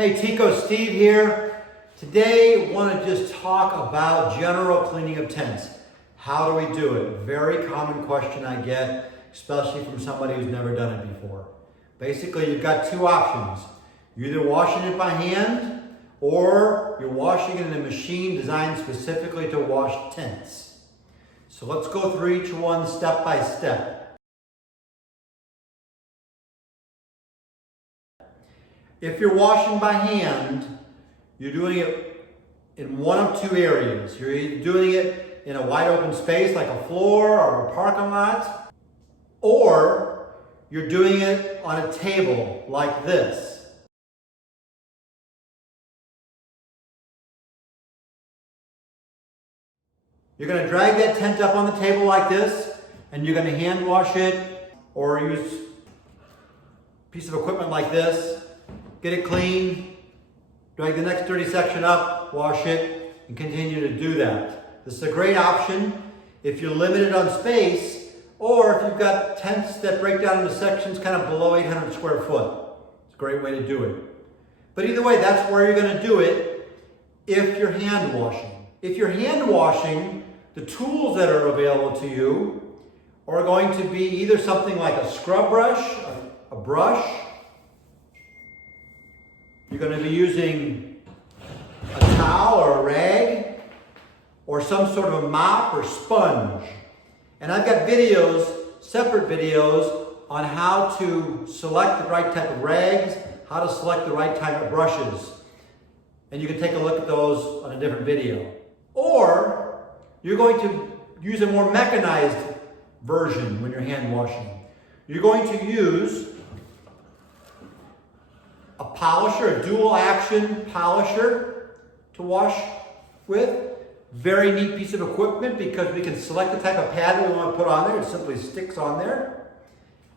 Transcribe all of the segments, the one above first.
Hey, Teeco Steve here. Today, I want to just talk about general cleaning of tents. How do we do it? Very common question I get, especially from somebody who's never done it before. Basically, you've got two options. You're either washing it by hand or you're washing it in a machine designed specifically to wash tents. So let's go through each one step by step. If you're washing by hand, you're doing it in one of two areas. You're either doing it in a wide open space like a floor or a parking lot, or you're doing it on a table like this. You're going to drag that tent up on the table like this, and you're going to hand wash it or use a piece of equipment like this. Get it clean, drag the next dirty section up, wash it, and continue to do that. This is a great option if you're limited on space, or if you've got tents that break down into sections kind of below 800 square foot. It's a great way to do it. But either way, that's where you're going to do it if you're hand washing. If you're hand washing, the tools that are available to you are going to be either something like a scrub brush, a brush. You're going to be using a towel or a rag or some sort of a mop or sponge. And I've got videos, separate videos, on how to select the right type of rags, how to select the right type of brushes. And you can take a look at those on a different video. Or you're going to use a more mechanized version when you're hand washing. You're going to use a polisher, a dual action polisher to wash with. Very neat piece of equipment because we can select the type of pad that we want to put on there. It simply sticks on there.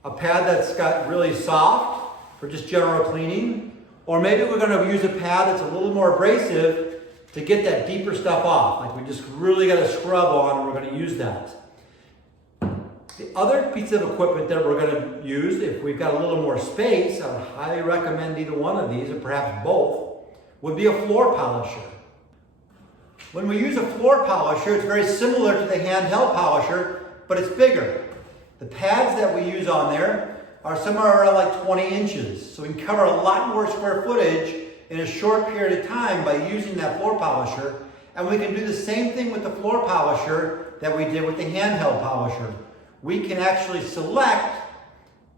A pad that's got really soft for just general cleaning. Or maybe we're going to use a pad that's a little more abrasive to get that deeper stuff off. Like we just really got a scrub on and we're going to use that. The other piece of equipment that we're going to use, if we've got a little more space, I would highly recommend either one of these, or perhaps both, would be a floor polisher. When we use a floor polisher, it's very similar to the handheld polisher, but it's bigger. The pads that we use on there are somewhere around like 20 inches. So we can cover a lot more square footage in a short period of time by using that floor polisher. And we can do the same thing with the floor polisher that we did with the handheld polisher. We can actually select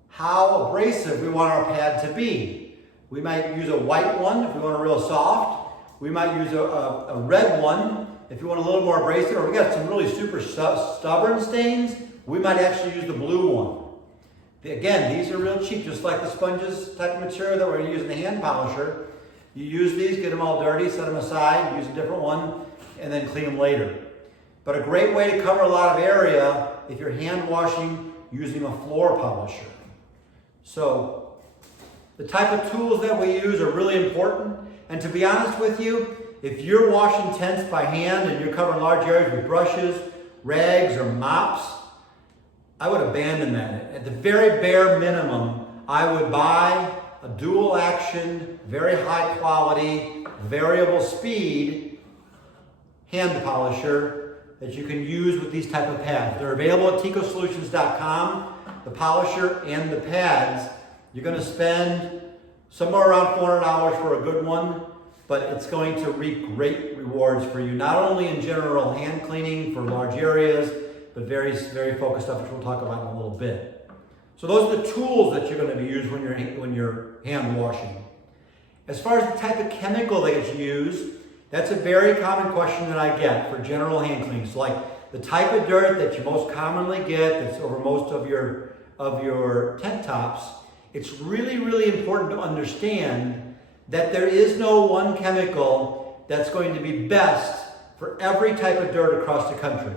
how abrasive we want our pad to be. We might use a white one if we want a real soft. We might use a red one if you want a little more abrasive. Or we got some really super stubborn stains, we might actually use the blue one. Again, these are real cheap, just like the sponges type of material that we're using the hand polisher. You use these, get them all dirty, set them aside, use a different one, and then clean them later. But a great way to cover a lot of area if you're hand washing using a floor polisher. So the type of tools that we use are really important. And to be honest with you, if you're washing tents by hand and you're covering large areas with brushes, rags, or mops, I would abandon that. At the very bare minimum, I would buy a dual action, very high quality, variable speed hand polisher that you can use with these type of pads. They're available at teecosolutions.com, the polisher and the pads. You're going to spend somewhere around $400 for a good one, but it's going to reap great rewards for you, not only in general hand cleaning for large areas, but very, very focused stuff, which we'll talk about in a little bit. So those are the tools that you're going to be using when you're hand washing. As far as the type of chemical that gets used, that's a very common question that I get for general hand cleaning. So like the type of dirt that you most commonly get that's over most of your tent tops, it's really, really important to understand that there is no one chemical that's going to be best for every type of dirt across the country.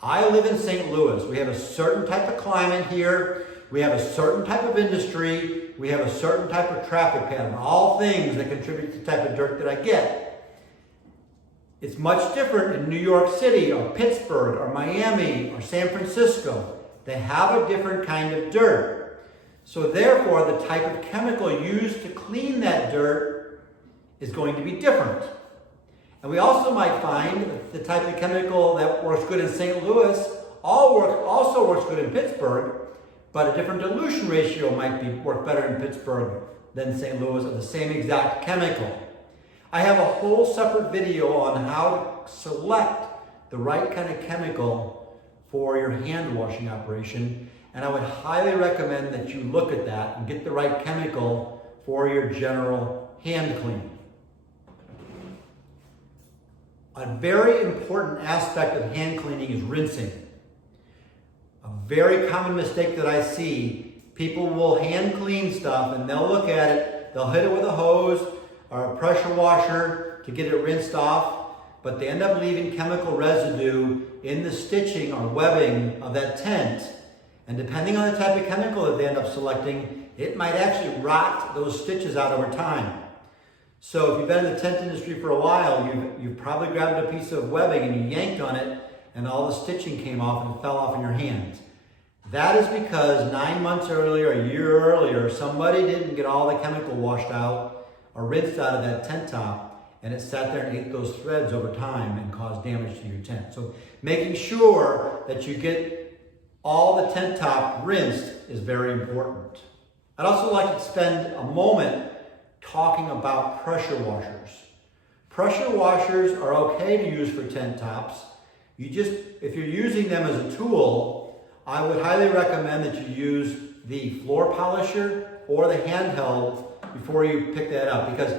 I live in St. Louis. We have a certain type of climate here. We have a certain type of industry. We have a certain type of traffic pattern. All things that contribute to the type of dirt that I get. It's much different in New York City or Pittsburgh or Miami or San Francisco. They have a different kind of dirt. So therefore, the type of chemical used to clean that dirt is going to be different. And we also might find that the type of chemical that works good in St. Louis also works good in Pittsburgh, but a different dilution ratio might work better in Pittsburgh than St. Louis of the same exact chemical. I have a whole separate video on how to select the right kind of chemical for your hand washing operation, and I would highly recommend that you look at that and get the right chemical for your general hand cleaning. A very important aspect of hand cleaning is rinsing. A very common mistake that I see, people will hand clean stuff and they'll look at it, they'll hit it with a hose or a pressure washer to get it rinsed off, but they end up leaving chemical residue in the stitching or webbing of that tent. And depending on the type of chemical that they end up selecting, it might actually rot those stitches out over time. So if you've been in the tent industry for a while, you've probably grabbed a piece of webbing and you yanked on it and all the stitching came off and fell off in your hands. That is because 9 months earlier, a year earlier, somebody didn't get all the chemical washed out or rinsed out of that tent top, and it sat there and ate those threads over time and caused damage to your tent. So making sure that you get all the tent top rinsed is very important. I'd also like to spend a moment talking about pressure washers. Pressure washers are okay to use for tent tops. If you're using them as a tool, I would highly recommend that you use the floor polisher or the handheld before you pick that up, because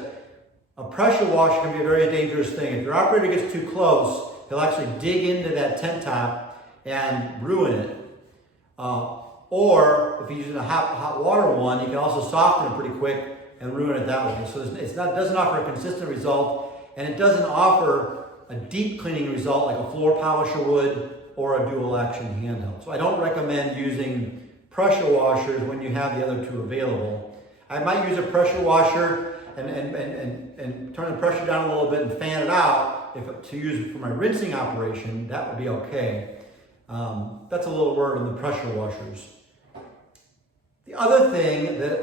a pressure washer can be a very dangerous thing. If your operator gets too close, he'll actually dig into that tent top and ruin it. Or if you're using a hot water one, you can also soften it pretty quick and ruin it that way. So it doesn't offer a consistent result, and it doesn't offer a deep cleaning result like a floor polisher would or a dual action handheld. So I don't recommend using pressure washers when you have the other two available. I might use a pressure washer and turn the pressure down a little bit and fan it out to use it for my rinsing operation. That would be okay. That's a little word on the pressure washers. The other thing that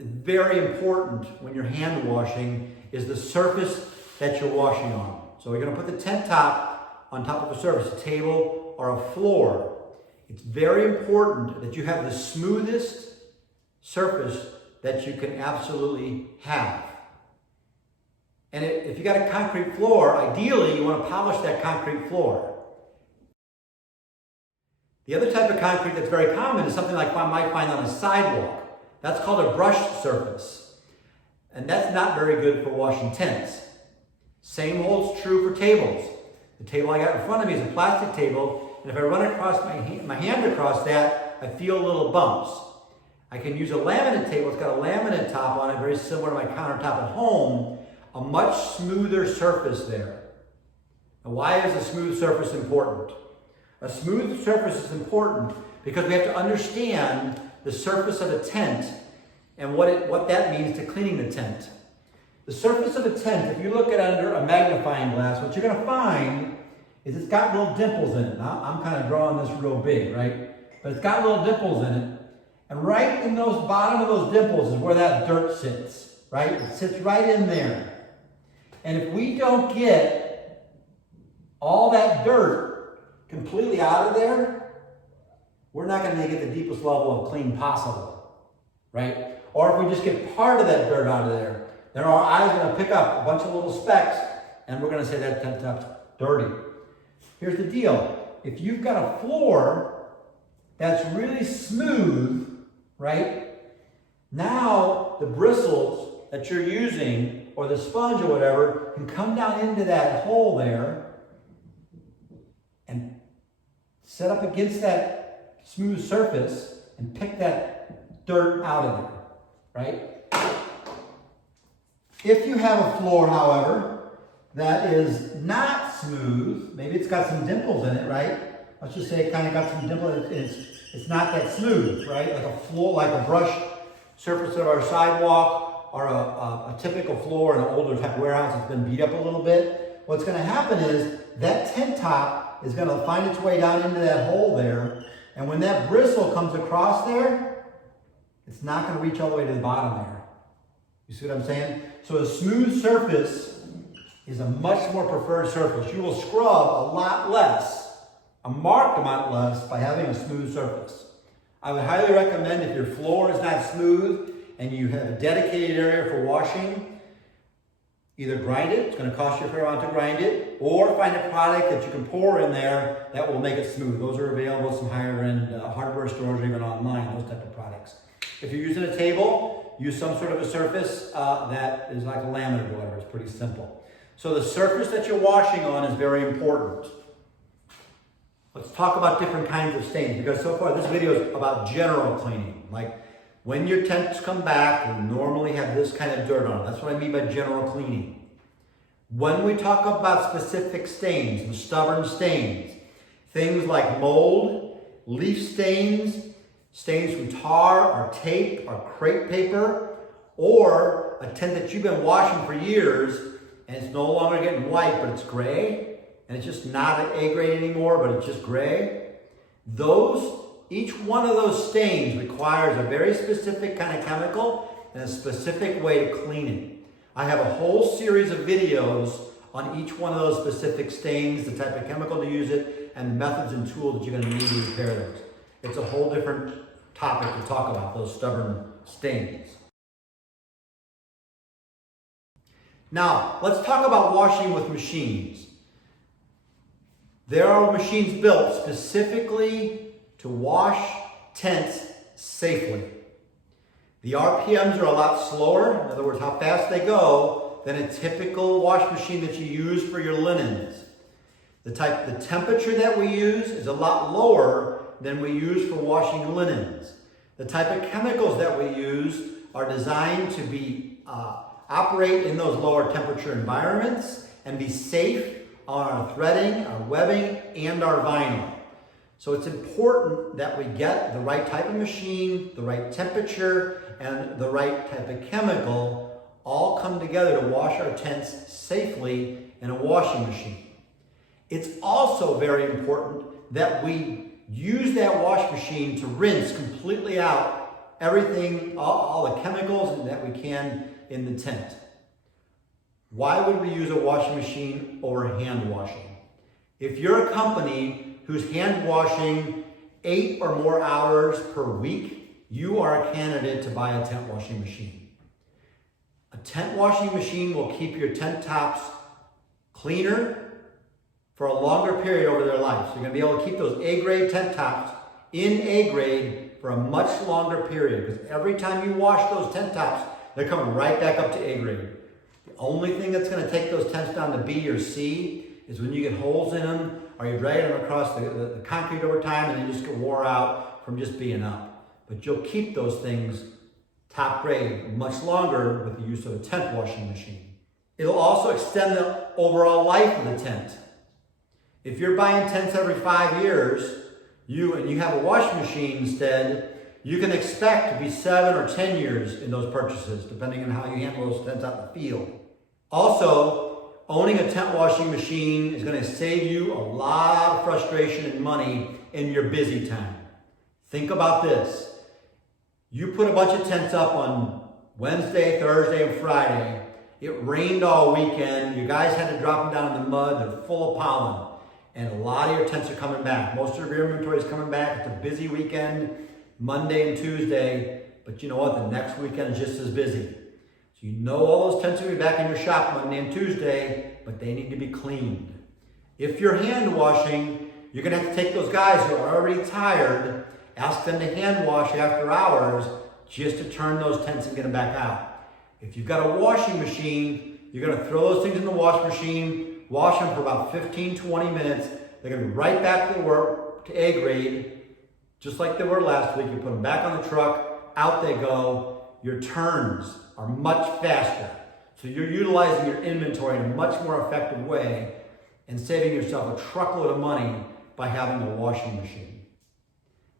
is very important when you're hand washing is the surface that you're washing on. So you're going to put the tent top on top of a surface, a table or a floor. It's very important that you have the smoothest surface that you can absolutely have. And if you got a concrete floor, ideally you want to polish that concrete floor. The other type of concrete that's very common is something like I might find on a sidewalk. That's called a brushed surface. And that's not very good for washing tents. Same holds true for tables. The table I got in front of me is a plastic table, and if I run across my hand across that, I feel little bumps. I can use a laminate table. It's got a laminate top on it, very similar to my countertop at home, a much smoother surface there. Now, why is a smooth surface important? A smooth surface is important because we have to understand the surface of a tent and what that means to cleaning the tent. The surface of a tent, if you look at it under a magnifying glass, what you're going to find is it's got little dimples in it. Now, I'm kind of drawing this real big, right? But it's got little dimples in it. And right in those bottom of those dimples is where that dirt sits, right? It sits right in there. And if we don't get all that dirt completely out of there, we're not going to get the deepest level of clean possible, right? Or if we just get part of that dirt out of there, then our eyes are going to pick up a bunch of little specks, and we're going to say that tent top's dirty. Here's the deal. If you've got a floor that's really smooth, right? Now the bristles that you're using, or the sponge or whatever, can come down into that hole there and set up against that smooth surface and pick that dirt out of there, right? If you have a floor, however, that is not smooth, maybe it's got some dimples in it, right? Let's just say it kind of got some dimples. It's not that smooth, right? Like a floor, like a brushed surface of our sidewalk, or a typical floor in an older type of warehouse that's been beat up a little bit. What's going to happen is that tent top is going to find its way down into that hole there, and when that bristle comes across there, it's not going to reach all the way to the bottom there. You see what I'm saying? So a smooth surface is a much more preferred surface. You will scrub a lot less, a marked amount less, by having a smooth surface. I would highly recommend, if your floor is not smooth and you have a dedicated area for washing, either grind it, it's going to cost you a fair amount to grind it, or find a product that you can pour in there that will make it smooth. Those are available at some higher end hardware stores or even online, those type of products. If you're using a table, use some sort of a surface that is like a laminate or whatever. It's pretty simple. So the surface that you're washing on is very important. Let's talk about different kinds of stains, because so far this video is about general cleaning. Like when your tents come back, we normally have this kind of dirt on it. That's what I mean by general cleaning. When we talk about specific stains and stubborn stains, things like mold, leaf stains, stains from tar or tape or crepe paper, or a tent that you've been washing for years and it's no longer getting white, but it's gray, and it's just not an A grade anymore, but it's just gray. Each one of those stains requires a very specific kind of chemical and a specific way to clean it. I have a whole series of videos on each one of those specific stains, the type of chemical to use it, and the methods and tools that you're going to need to repair those. It's a whole different topic to talk about, those stubborn stains. Now, let's talk about washing with machines. There are machines built specifically to wash tents safely. The RPMs are a lot slower, in other words, how fast they go, than a typical wash machine that you use for your linens. The temperature that we use is a lot lower than we use for washing linens. The type of chemicals that we use are designed to operate in those lower temperature environments and be safe on our threading, our webbing, and our vinyl. So it's important that we get the right type of machine, the right temperature, and the right type of chemical all come together to wash our tents safely in a washing machine. It's also very important that we use that wash machine to rinse completely out everything, all the chemicals that we can in the tent. Why would we use a washing machine over hand washing? If you're a company who's hand washing 8 or more hours per week, you are a candidate to buy a tent washing machine. A tent washing machine will keep your tent tops cleaner for a longer period over their life. So you're going to be able to keep those A-grade tent tops in A-grade for a much longer period, because every time you wash those tent tops, they're coming right back up to A-grade. The only thing that's going to take those tents down to B or C is when you get holes in them, or you're dragging them across the concrete over time and they just get wore out from just being up. But you'll keep those things top grade much longer with the use of a tent washing machine. It'll also extend the overall life of the tent. If you're buying tents every 5 years, and you have a washing machine instead, you can expect to be 7 or 10 years in those purchases, depending on how you handle those tents out in the field. Also, owning a tent washing machine is going to save you a lot of frustration and money in your busy time. Think about this. You put a bunch of tents up on Wednesday, Thursday, and Friday. It rained all weekend. You guys had to drop them down in the mud. They're full of pollen. And a lot of your tents are coming back. Most of your inventory is coming back. It's a busy weekend, Monday and Tuesday. But you know what? The next weekend is just as busy. So you know all those tents will be back in your shop Monday and Tuesday, but they need to be cleaned. If you're hand washing, you're going to have to take those guys who are already tired, ask them to hand wash after hours just to turn those tents and get them back out. If you've got a washing machine, you're going to throw those things in the wash machine, wash them for about 15-20 minutes. They're going to be right back to A grade, just like they were last week. You put them back on the truck, out they go. Your turns are much faster. So you're utilizing your inventory in a much more effective way and saving yourself a truckload of money by having a washing machine.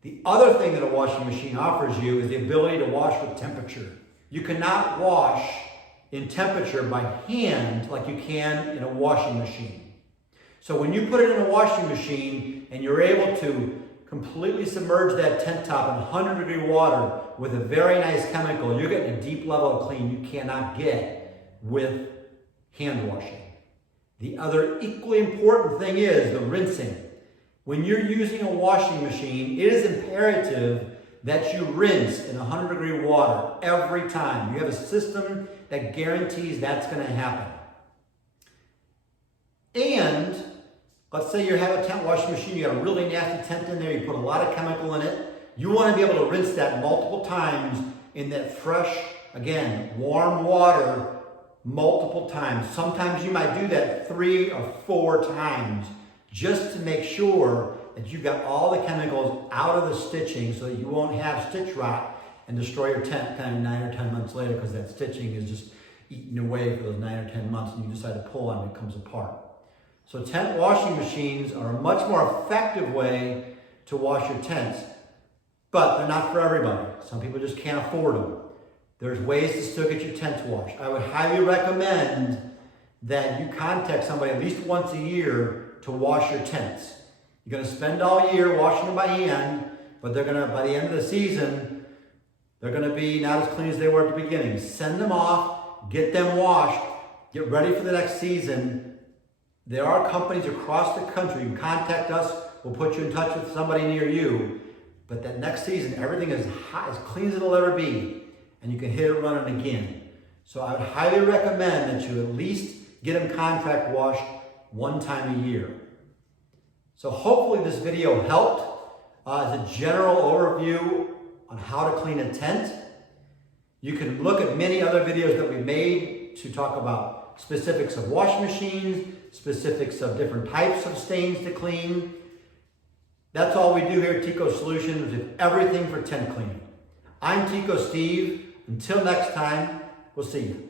The other thing that a washing machine offers you is the ability to wash with temperature. You cannot wash in temperature by hand like you can in a washing machine. So when you put it in a washing machine and you're able to completely submerge that tent top in 100-degree water with a very nice chemical, you're getting a deep level of clean you cannot get with hand washing. The other equally important thing is the rinsing. When you're using a washing machine, it is imperative that you rinse in 100-degree water every time. You have a system that guarantees that's going to happen. And let's say you have a tent washing machine, you got a really nasty tent in there, you put a lot of chemical in it. You want to be able to rinse that multiple times in that fresh, again, warm water multiple times. Sometimes you might do that 3 or 4 times just to make sure that you got all the chemicals out of the stitching so that you won't have stitch rot and destroy your tent kind of 9 or 10 months later because that stitching is just eaten away for those 9 or 10 months and you decide to pull on it, it comes apart. So tent washing machines are a much more effective way to wash your tents, but they're not for everybody. Some people just can't afford them. There's ways to still get your tents washed. I would highly recommend that you contact somebody at least once a year to wash your tents. You're going to spend all year washing them by hand, but they're going to, by the end of the season, they're going to be not as clean as they were at the beginning. Send them off, get them washed, get ready for the next season. There are companies across the country. You can contact us. We'll put you in touch with somebody near you. But that next season, everything is hot, as clean as it'll ever be, and you can hit it running again. So I would highly recommend that you at least get them contract washed 1 time a year. So hopefully this video helped as a general overview on how to clean a tent. You can look at many other videos that we made to talk about specifics of washing machines, specifics of different types of stains to clean. That's all we do here at Teeco Solutions. We do everything for tent cleaning. I'm Teeco Steve. Until next time, we'll see you.